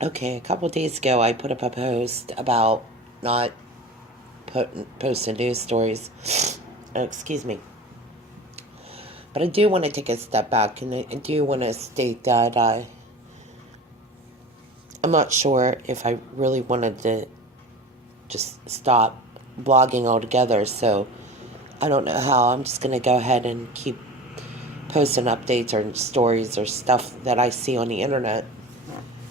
Okay, a couple of days ago, I put up a post about not posting news stories. Oh, excuse me. But I do want to take a step back, and I do want to state that I'm not sure if I really wanted to just stop blogging altogether, so I don't know how. I'm just going to go ahead and keep posting updates or stories or stuff that I see on the internet.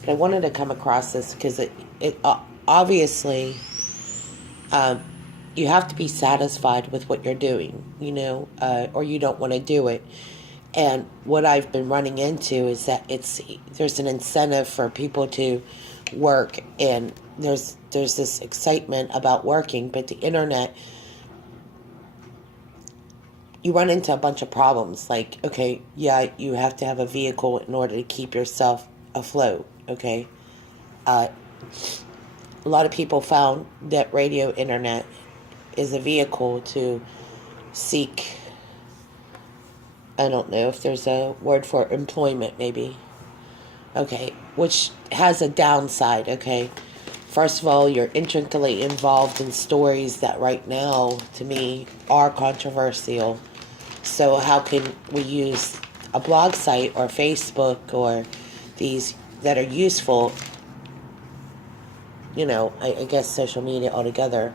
But I wanted to come across this because it obviously um, you have to be satisfied with what you're doing, or you don't want to do it. And what I've been running into is that there's an incentive for people to work, and there's this excitement about working, but the internet, you run into a bunch of problems. Like, okay, yeah, you have to have a vehicle in order to keep yourself afloat. Okay, uh, a lot of people found that radio internet is a vehicle to seek. I don't know if there's a word for employment, maybe. Okay, which has a downside. Okay, first of all, you're intricately involved in stories that right now, to me, are controversial. So how can we use a blog site or Facebook or these that are useful, I guess social media altogether.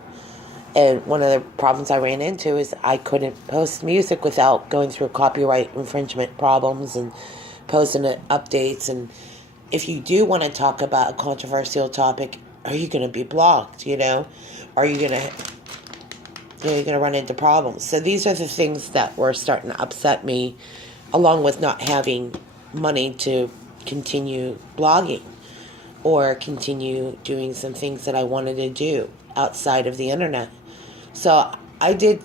And one of the problems I ran into is I couldn't post music without going through copyright infringement problems and posting updates. And if you do want to talk about a controversial topic, are you going to be blocked, Are you going to you're going to run into problems. So these are the things that were starting to upset me, along with not having money to continue blogging or continue doing some things that I wanted to do outside of the internet. So I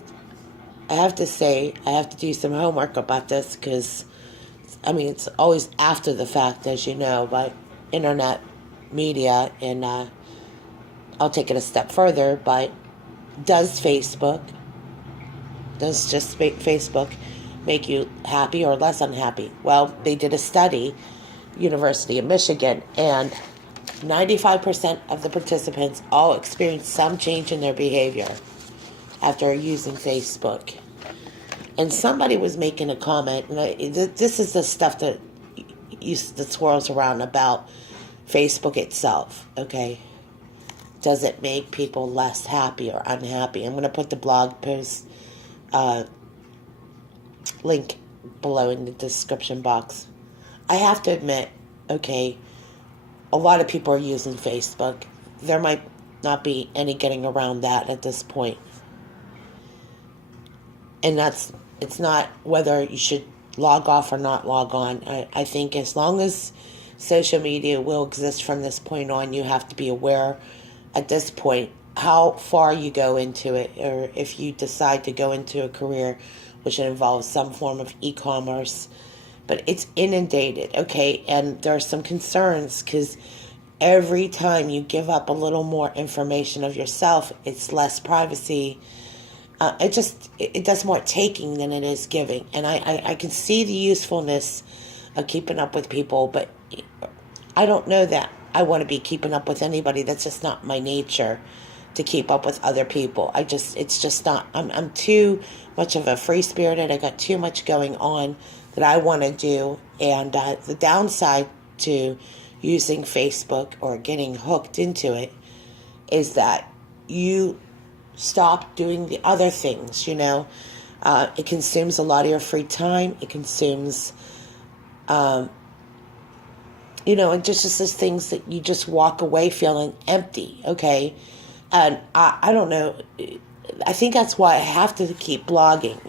have to say, I have to do some homework about this because, it's always after the fact, as you know, but internet media, and I'll take it a step further, but does Facebook make you happy or less unhappy? Well, they did a study, University of Michigan, and 95% of the participants all experienced some change in their behavior after using Facebook. And somebody was making a comment, and this is the stuff that swirls around about Facebook itself, okay? Does it make people less happy or unhappy? I'm going to put the blog post link below in the description box. I have to admit, okay, a lot of people are using Facebook. There might not be any getting around that at this point. And it's not whether you should log off or not log on. I think as long as social media will exist from this point on, you have to be aware at this point how far you go into it, or if you decide to go into a career which involves some form of e-commerce. But it's inundated, okay? And there are some concerns because every time you give up a little more information of yourself, it's less privacy. It does more taking than it is giving. And I can see the usefulness of keeping up with people, but I don't know that I want to be keeping up with anybody. That's just not my nature, to keep up with other people. It's just not. I'm too much of a free spirited. I got too much going on that I want to do. And the downside to using Facebook or getting hooked into it is that you stop doing the other things, It consumes a lot of your free time. It consumes, and just those things that you just walk away feeling empty, okay? And I don't know. I think that's why I have to keep blogging,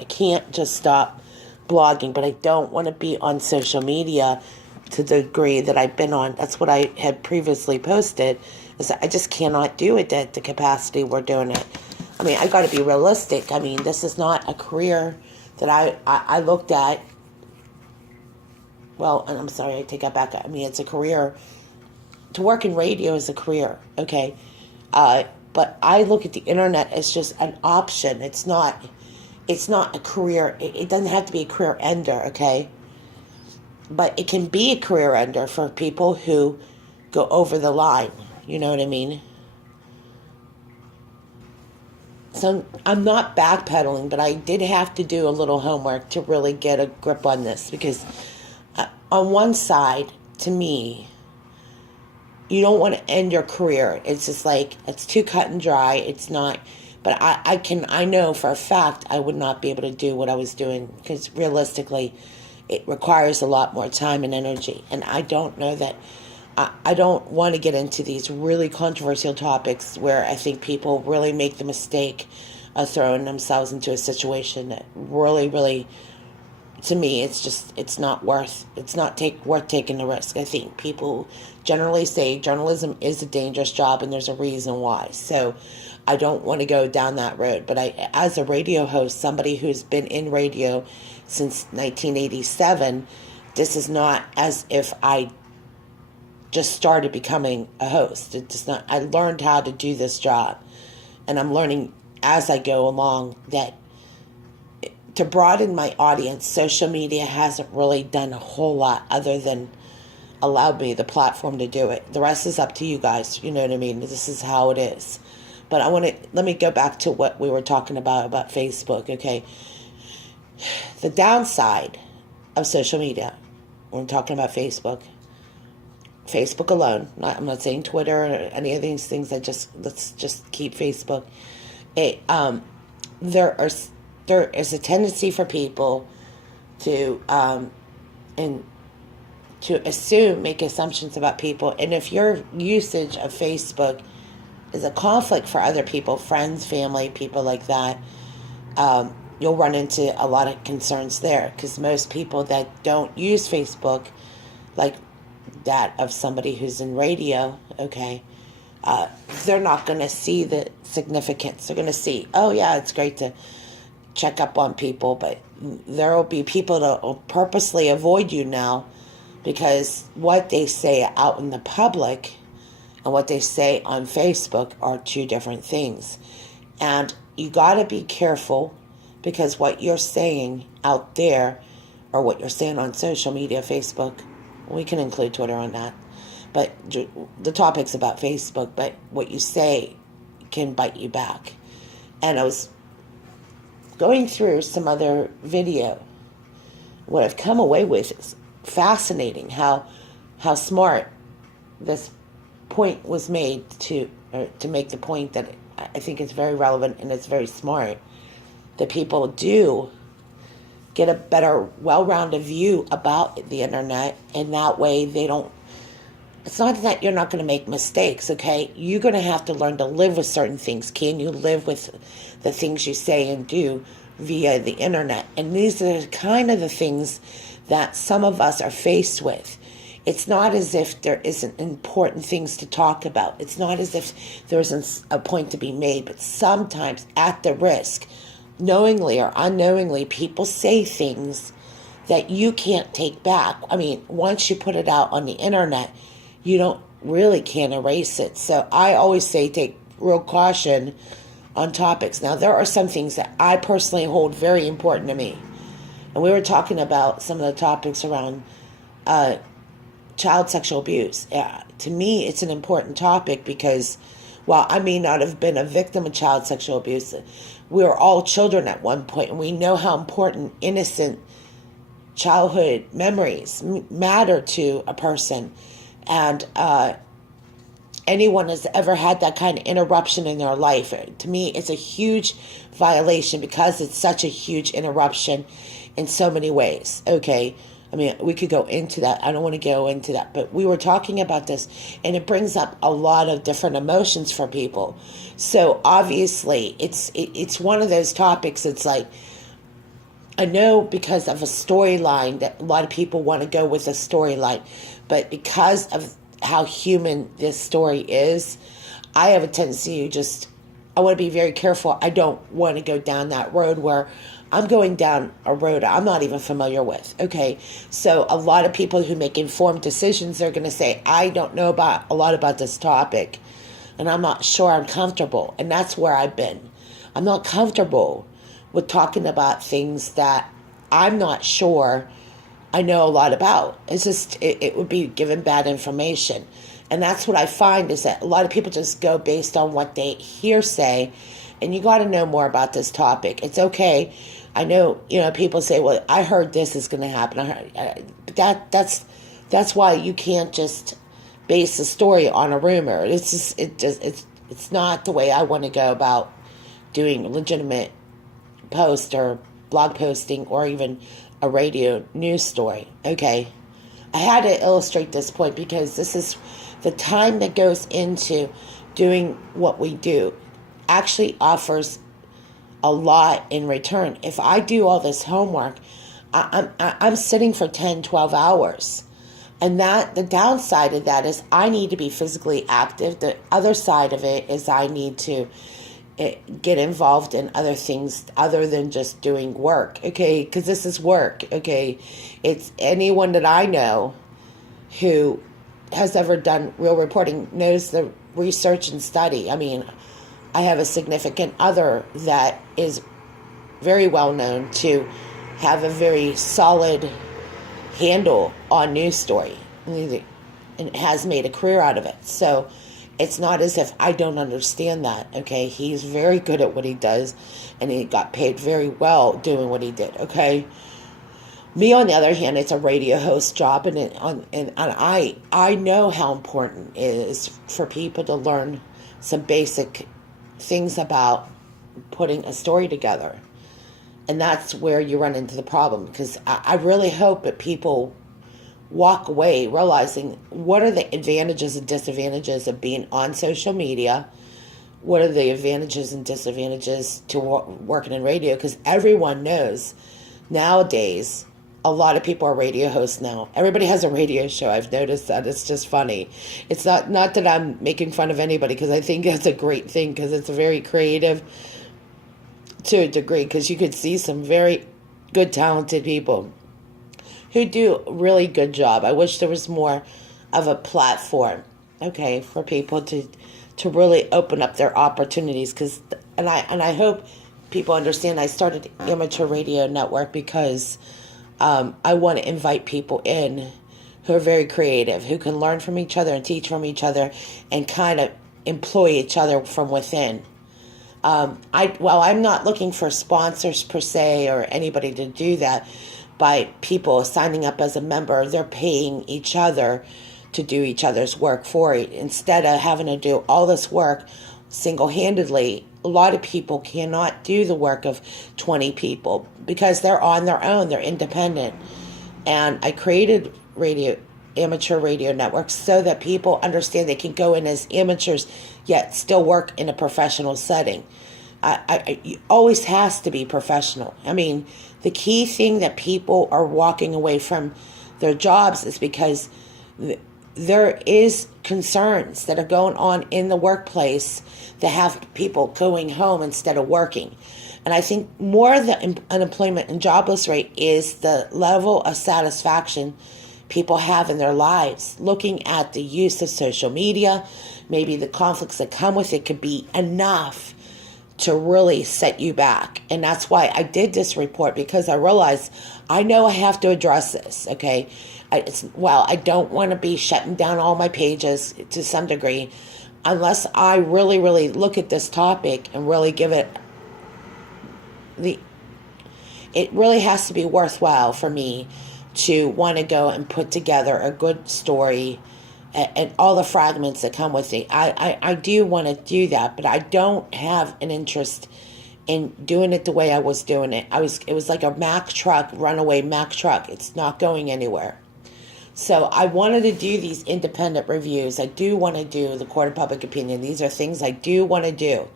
I can't just stop blogging, but I don't want to be on social media to the degree that I've been on. That's what I had previously posted, is that I just cannot do it at the capacity we're doing it. I got to be realistic. This is not a career that I looked at. Well, and I'm sorry, I take that back. It's a career. To work in radio is a career, okay? But I look at the internet as just an option. It's not a career. It doesn't have to be a career ender, okay? But it can be a career ender for people who go over the line. You know what I mean? So I'm not backpedaling, but I did have to do a little homework to really get a grip on this, because on one side, to me, you don't want to end your career. It's just like, it's too cut and dry. It's not, but I know for a fact I would not be able to do what I was doing, because realistically, it requires a lot more time and energy. And I don't know that, I don't want to get into these really controversial topics where I think people really make the mistake of throwing themselves into a situation that really, really, to me, it's not worth taking the risk. I think people generally say journalism is a dangerous job, and there's a reason why. So I don't want to go down that road. But as a radio host, somebody who's been in radio since 1987, this is not as if I just started becoming a host. It's not. I learned how to do this job, and I'm learning as I go along that to broaden my audience, social media hasn't really done a whole lot other than allowed me the platform to do it. The rest is up to you guys. You know what I mean? This is how it is. But let me go back to what we were talking about Facebook, okay? The downside of social media, when we're talking about Facebook alone, I'm not saying Twitter or any of these things, let's just keep Facebook. There is a tendency for people to make assumptions about people, and if your usage of Facebook is a conflict for other people, friends, family, people like that, you'll run into a lot of concerns there, because most people that don't use Facebook, like that of somebody who's in radio, okay, they're not going to see the significance. They're going to see, oh yeah, it's great to check up on people, but there will be people that will purposely avoid you now, because what they say out in the public and what they say on Facebook are two different things. And you got to be careful, because what you're saying out there, or what you're saying on social media, Facebook, we can include Twitter on that, but the topic's about Facebook, but what you say can bite you back. And I was going through some other video. What I've come away with is fascinating how smart this point was made to make the point that I think is very relevant, and it's very smart, that people do get a better, well-rounded view about the internet, and that way they don't, it's not that you're not going to make mistakes, okay? You're going to have to learn to live with certain things. Can you live with the things you say and do via the internet? And these are kind of the things that some of us are faced with. It's not as if there isn't important things to talk about. It's not as if there isn't a point to be made, but sometimes at the risk, knowingly or unknowingly, people say things that you can't take back. I mean, once you put it out on the internet, you can't erase it. So I always say take real caution on topics. Now, there are some things that I personally hold very important to me. And we were talking about some of the topics around child sexual abuse. To me, it's an important topic, because while I may not have been a victim of child sexual abuse, we were all children at one point, and we know how important innocent childhood memories matter to a person. And anyone has ever had that kind of interruption in their life, to me, it's a huge violation, because it's such a huge interruption in so many ways, okay? I mean, we could go into that. I don't want to go into that. But we were talking about this, and it brings up a lot of different emotions for people. So obviously, it's one of those topics. It's like, I know because of a storyline that a lot of people want to go with a storyline. But because of how human this story is, I have a tendency I want to be very careful. I don't want to go down that road where I'm going down a road I'm not even familiar with, okay? So a lot of people who make informed decisions are going to say, I don't know a lot about this topic, and I'm not sure I'm comfortable. And that's where I've been. I'm not comfortable with talking about things that I'm not sure I know a lot about. It's just, it would be giving bad information. And that's what I find is that a lot of people just go based on what they hear say, and you got to know more about this topic. It's okay. I know, people say, well, I heard this is going to happen. That's why you can't just base a story on a rumor. It's not the way I want to go about doing legitimate post or blog posting or even a radio news story. Okay. I had to illustrate this point because this is the time that goes into doing what we do actually offers a lot in return. If I do all this homework, I'm sitting for 10, 12 hours. And the downside of that is I need to be physically active. The other side of it is I need to get involved in other things other than just doing work, okay? Because this is work, okay? It's anyone that I know who has ever done real reporting knows the research and study. I mean, I have a significant other that is very well known to have a very solid handle on news story and has made a career out of it. So it's not as if I don't understand that, okay? He's very good at what he does, and he got paid very well doing what he did, okay? Me, on the other hand, it's a radio host job, and I know how important it is for people to learn some basic things about putting a story together. And that's where you run into the problem, because I really hope that people walk away realizing what are the advantages and disadvantages of being on social media, what are the advantages and disadvantages to working in radio, because everyone knows nowadays a lot of people are radio hosts now. Everybody has a radio show. I've noticed that. It's just funny. It's not that I'm making fun of anybody, because I think that's a great thing, because it's very creative to a degree, because you could see some very good, talented people who do a really good job. I wish there was more of a platform, okay, for people to really open up their opportunities, and I hope people understand I started Amateur Radio Network because I want to invite people in who are very creative, who can learn from each other and teach from each other and kind of employ each other from within. I'm not looking for sponsors per se or anybody to do that by people signing up as a member. They're paying each other to do each other's work for it. Instead of having to do all this work single-handedly, a lot of people cannot do the work of 20 people because they're on their own, they're independent. And I created amateur radio networks so that people understand they can go in as amateurs yet still work in a professional setting. It always has to be professional. I mean, the key thing that people are walking away from their jobs is because there is concerns that are going on in the workplace that have people going home instead of working. And I think more of the unemployment and jobless rate is the level of satisfaction people have in their lives. Looking at the use of social media, maybe the conflicts that come with it could be enough to really set you back. And that's why I did this report, because I realized I know I have to address this, okay? I don't want to be shutting down all my pages to some degree unless I really, really look at this topic and really give it it really has to be worthwhile for me to want to go and put together a good story and all the fragments that come with it. I do want to do that, but I don't have an interest in doing it the way I was doing it. It was like a Mack truck, runaway Mack truck. It's not going anywhere. So I wanted to do these independent reviews. I do want to do the court of public opinion. These are things I do want to do.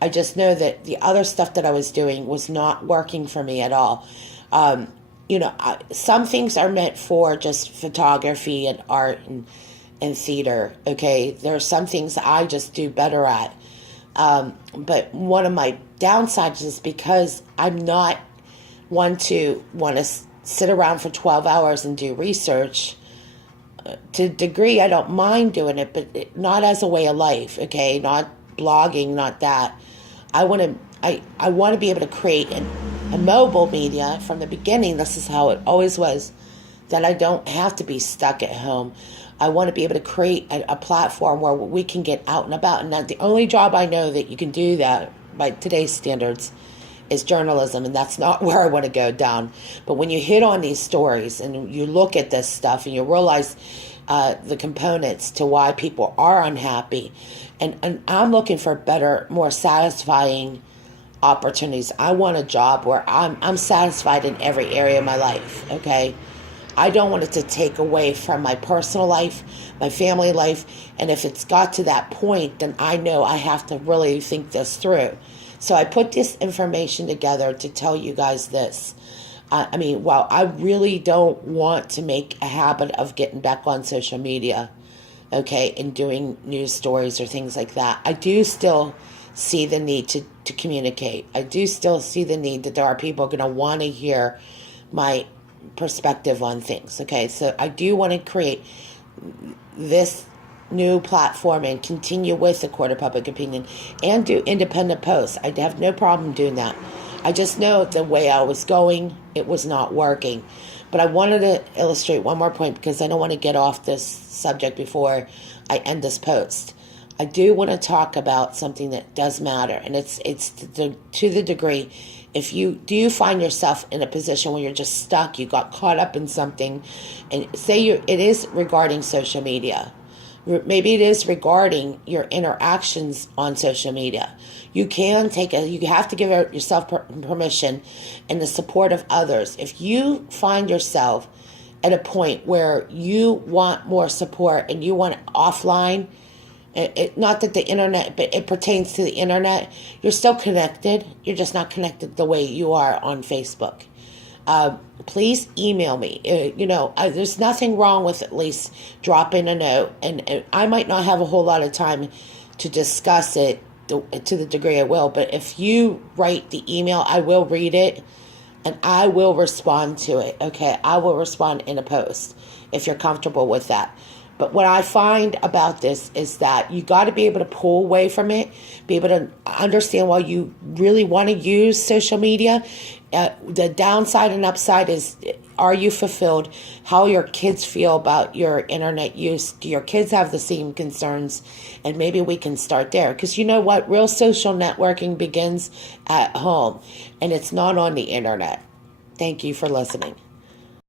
I just know that the other stuff that I was doing was not working for me at all. Some things are meant for just photography and art and theater, okay? There are some things I just do better at. But one of my downsides is because I'm not one to want to sit around for 12 hours and do research. To a degree, I don't mind doing it, but not as a way of life, okay? Not blogging, not that. I want to be able to create a mobile media from the beginning. This is how it always was, that I don't have to be stuck at home. I want to be able to create a platform where we can get out and about. And the only job I know that you can do that by today's standards is journalism, and that's not where I want to go down. But when you hit on these stories and you look at this stuff and you realize the components to why people are unhappy, and I'm looking for better, more satisfying opportunities. I want a job where I'm satisfied in every area of my life, okay? I don't want it to take away from my personal life, my family life, and if it's got to that point, then I know I have to really think this through. So I put this information together to tell you guys this. While I really don't want to make a habit of getting back on social media, okay, and doing news stories or things like that, I do still see the need to communicate. I do still see the need that there are people going to want to hear my perspective on things, okay? So I do want to create this new platform and continue with the Court of Public Opinion and do independent posts. I have no problem doing that. I just know the way I was going, it was not working. But I wanted to illustrate one more point because I don't want to get off this subject before I end this post. I do want to talk about something that does matter, and it's to the degree, if you do find yourself in a position where you're just stuck, you got caught up in something, and say it is regarding social media. Maybe it is regarding your interactions on social media. You have to give yourself permission and the support of others. If you find yourself at a point where you want more support and you want it offline, not that the internet, but it pertains to the internet, you're still connected. You're just not connected the way you are on Facebook. Please email me. There's nothing wrong with at least dropping a note. And I might not have a whole lot of time to discuss it to the degree I will. But if you write the email, I will read it and I will respond to it. Okay, I will respond in a post if you're comfortable with that. But what I find about this is that you got to be able to pull away from it, be able to understand why you really want to use social media. The downside and upside is, are you fulfilled? How your kids feel about your internet use? Do your kids have the same concerns? And maybe we can start there. Because you know what? Real social networking begins at home, and it's not on the internet. Thank you for listening.